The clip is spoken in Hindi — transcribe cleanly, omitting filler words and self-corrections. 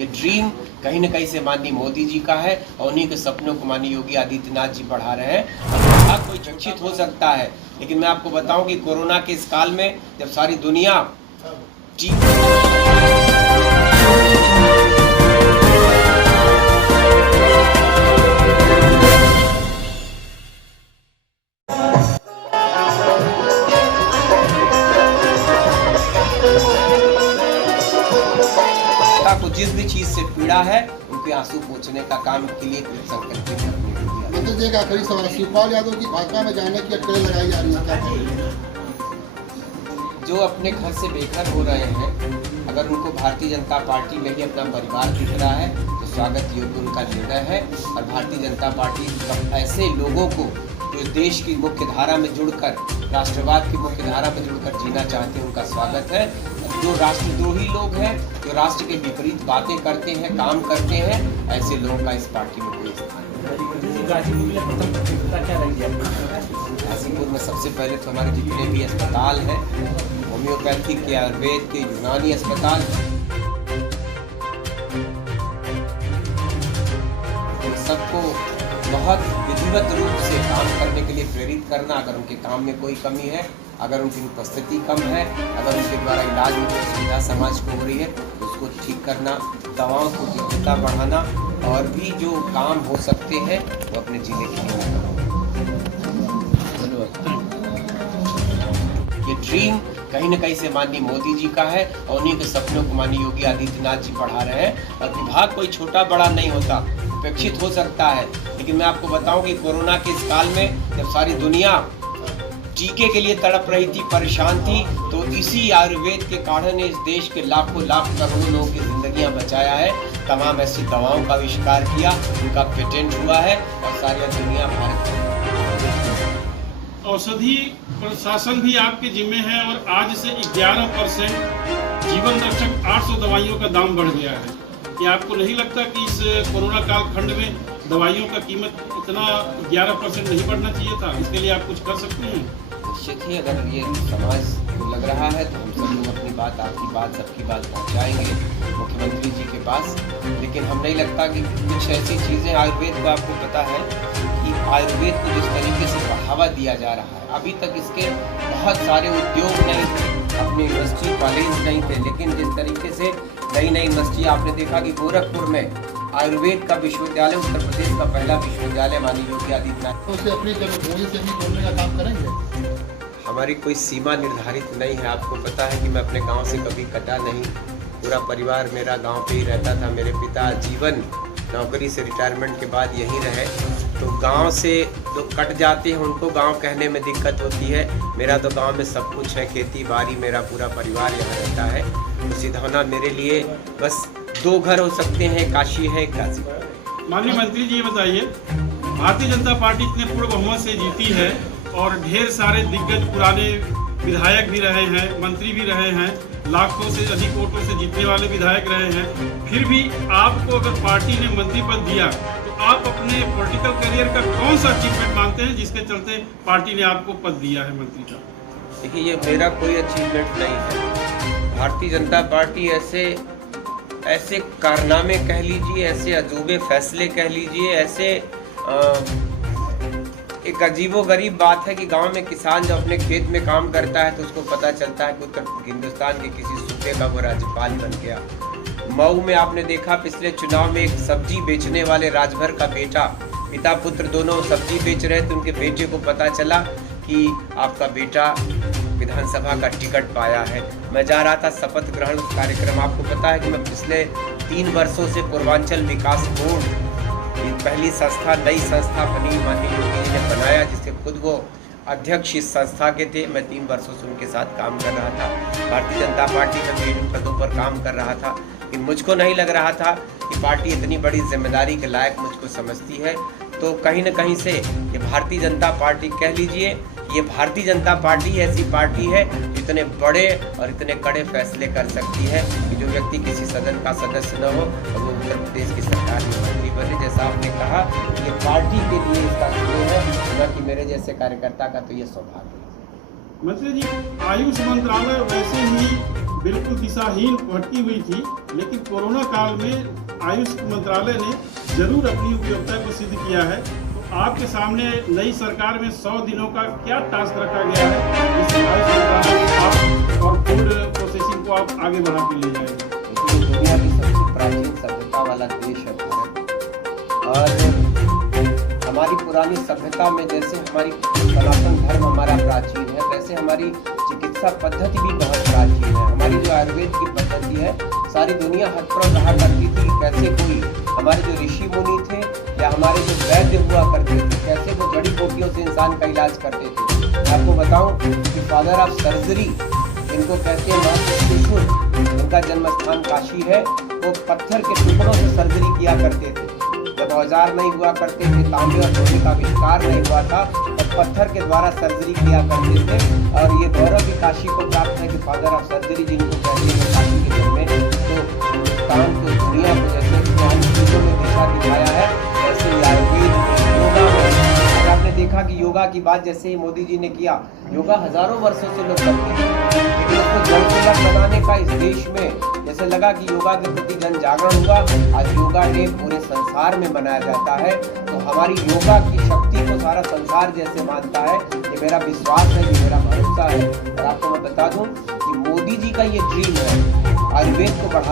ये ड्रीम कहीं न कहीं से माननीय मोदी जी का है और उन्हीं के सपनों को माननीय योगी आदित्यनाथ जी बढ़ा रहे हैं। हर कोई चर्चित हो सकता है, लेकिन मैं आपको बताऊं कि कोरोना के इस काल में जब सारी दुनिया को जिस भी चीज से पीड़ा है उनके आंसू पोंछने का काम के लिए संकल्पित करने के लिए। मंत्री जी का आखिरी सवाल, शिवपाल यादव की भाजपा में जाने की अटकलें लगाई जा रही है, जो अपने घर से बेघर हो रहे हैं, अगर उनको भारतीय जनता पार्टी में ही अपना परिवार दिख रहा है तो स्वागत योग्य उनका निर्णय है। और भारतीय जनता पार्टी ऐसे लोगों को जो देश की मुख्य धारा में जुड़कर, राष्ट्रवाद की मुख्य धारा में जुड़कर जीना चाहते हैं, उनका स्वागत है। जो राष्ट्रद्रोही लोग हैं, जो राष्ट्र के विपरीत बातें करते हैं, काम करते हैं, ऐसे लोगों का इस पार्टी में कोई स्थान नहीं। गाजीपुर में सबसे पहले तो हमारे जितने भी अस्पताल हैं, होम्योपैथिक के, आयुर्वेद के, यूनानी अस्पताल, सबको बहुत विधिवत रूप से काम करने के लिए प्रेरित करना। अगर उनके काम में कोई कमी है, अगर उनकी उपस्थिति कम है, अगर उनके द्वारा इलाज में कोई सुविधा समाज को हो रही है तो उसको ठीक करना, दवाओं की उपलब्धता बढ़ाना और भी जो काम हो सकते हैं वो अपने जिले के लिए ये ड्रीम कहीं न कहीं से माननीय मोदी जी का है और उन्हीं के सपनों को माननीय योगी आदित्यनाथ जी बढ़ा रहे हैं। और विभाग कोई छोटा बड़ा नहीं होता, उपेक्षित हो सकता है, लेकिन मैं आपको बताऊं कि कोरोना के इस काल में जब सारी दुनिया टीके के लिए तड़प रही थी, परेशान थी, तो इसी आयुर्वेद के काढ़े ने इस देश के लाखों लाख करोड़ों लोगों की जिंदगियां बचाया है। तमाम ऐसी दवाओं का आविष्कार किया, उनका पेटेंट हुआ है और सारी दुनिया भारत औषधि प्रशासन भी आपके जिम्मे है और आज से 11% जीवन रक्षक 800 दवाइयों का दाम बढ़ गया है। क्या आपको नहीं लगता कि इस कोरोना काल खंड में दवाइयों का कीमत इतना 11% नहीं बढ़ना चाहिए था? इसके लिए आप कुछ कर सकते हैं? निश्चित ही अगर ये समाज को लग रहा है तो हम सब लोग अपनी बात, आपकी बात, सबकी बात पहुंचाएंगे मुख्यमंत्री जी के पास। लेकिन हम नहीं लगता कि कुछ ऐसी चीज़ें, आयुर्वेद को आपको पता है कि आयुर्वेद को जिस तरीके से बढ़ावा दिया जा रहा है, अभी तक इसके बहुत सारे उद्योग नहीं थे, अपने यूनिवर्सिटी कॉलेज नहीं थे, लेकिन जिस तरीके से नई नई यूनिवर्सिटी, आपने देखा कि गोरखपुर में आयुर्वेद का विश्वविद्यालय, उत्तर प्रदेश का पहला विश्वविद्यालय माननीय योगी आदित्यनाथ तो उसे अपनी जगह से भी खोलने का काम करेंगे। हमारी कोई सीमा निर्धारित नहीं है। आपको पता है कि मैं अपने गांव से कभी कटा नहीं, पूरा परिवार मेरा गांव पे ही रहता था। मेरे पिता जीवन नौकरी से रिटायरमेंट के बाद यहीं रहे, तो गांव से जो कट जाते हैं उनको गांव कहने में दिक्कत होती है। मेरा तो गांव में सब कुछ है, खेती बाड़ी, मेरा पूरा परिवार यहाँ रहता है। तो सिधौना मेरे लिए बस 2 घर हो सकते हैं, काशी है, गाजीपुर। माननीय मंत्री जी, ये बताइए, भारतीय जनता पार्टी इतने पूर्ण बहुमत से जीती है और ढेर सारे दिग्गज पुराने विधायक भी रहे हैं, मंत्री भी रहे हैं, लाखों से अधिक वोटों से जीतने वाले विधायक रहे हैं, फिर भी आपको अगर पार्टी ने मंत्री पद दिया तो आप अपने पॉलिटिकल करियर का कौन सा अचीवमेंट मानते हैं जिसके चलते पार्टी ने आपको पद दिया है मंत्री का? देखिए, ये मेरा कोई अचीवमेंट नहीं है। भारतीय जनता पार्टी ऐसे कारनामे कह लीजिए, ऐसे अजूबे फैसले कह लीजिए, ऐसे एक अजीबोगरीब बात है कि गांव में किसान जब अपने खेत में काम करता है तो उसको पता चलता है कि उत्तर हिंदुस्तान के किसी सूबे का वो राज्यपाल बन गया। मऊ में आपने देखा पिछले चुनाव में एक सब्जी बेचने वाले राजभर का बेटा, पिता पुत्र दोनों सब्जी बेच रहे थे, उनके बेटे को पता चला कि आपका बेटा विधानसभा का टिकट पाया है। मैं जा रहा था शपथ ग्रहण कार्यक्रम, आपको पता है कि मैं पिछले 3 वर्षों से पूर्वांचल विकास बोर्ड, पहली संस्था, नई संस्था बनी, माननीय योगी जी ने बनाया, जिसके खुद वो अध्यक्ष इस संस्था के थे। मैं 3 वर्षों से उनके साथ काम कर रहा था। भारतीय जनता पार्टी में भी इन पदों पर काम कर रहा था, लेकिन मुझको नहीं लग रहा था कि पार्टी इतनी बड़ी जिम्मेदारी के लायक मुझको समझती है। तो कहीं न कहीं से ये भारतीय जनता पार्टी कह लीजिए, ये भारतीय जनता पार्टी ऐसी पार्टी है इतने बड़े और इतने कड़े फैसले कर सकती है कि जो व्यक्ति किसी सदन का सदस्य न हो और वो उत्तर प्रदेश की सरकार में मंत्री बने। जैसा आपने कहा, ये पार्टी के लिए इसका श्रेय है, न कि मेरे जैसे कार्यकर्ता का, तो ये सौभाग्य है। मंत्री जी, आयुष मंत्रालय वैसे ही बिल्कुल दिशाहीन भटकी हुई थी, लेकिन कोरोना काल में आयुष मंत्रालय ने जरूर अपनी उपयोगिता को सिद्ध किया है। तो आपके सामने नई सरकार में 100 दिनों का क्या टास्क रखा गया है जिससे आयुष मंत्रालय आप और फूड प्रोसेसिंग को आप आगे बढ़ा के ले जाएंगे? देखिए, दुनिया की सबसे प्राचीन सभ्यता वाला देश है भारत, और हमारी पुरानी सभ्यता में जैसे हमारी सनातन धर्म हमारा प्राचीन है, वैसे हमारी चिकित्सा पद्धति भी बहुत प्राचीन है। हमारी जो आयुर्वेद की पद्धति है, सारी दुनिया हतप्रभ रहा करती थी कि कैसे कोई हमारे जो ऋषि मुनि थे या हमारे जो वैद्य हुआ करते थे, कैसे वो जड़ी बूटियों से इंसान का इलाज करते थे। मैं आपको बताऊं कि फादर ऑफ सर्जरी जिनको कहते हैं महर्षि, उनका जन्म स्थान काशी है, वो पत्थर के टुकड़ों से सर्जरी किया करते थे। जब औजार नहीं हुआ करते थे, तांबे और सोने का आविष्कार नहीं हुआ था, तो पत्थर के द्वारा सर्जरी किया करते थे। और ये गौरव भी काशी को प्राप्त है कि फादर ऑफ सर्जरी जिनको कहते हैं काशी के घर में, तो हिंदुस्तान को, दुनिया को जैसे ज्ञान चीजों में दिशा दिखाया है, वैसे ही आयुर्वेद योगा में आपने देखा कि योगा की बात जैसे ही मोदी जी ने किया, योगा हजारों वर्षों से लोग करते हैं, लेकिन उसको जनसुलभ बनाने का इस देश में जैसे लगा कि योगा के प्रति जन जागरण हुआ। आज योगा डे पूरे संसार में मनाया जाता है। तो हमारी योगा की शक्ति को सारा संसार जैसे मानता है, ये मेरा विश्वास है, ये मेरा भरोसा है। और आपको मैं बता दूं कि मोदी जी का ये ड्रीम है आयुर्वेद को बढ़ावा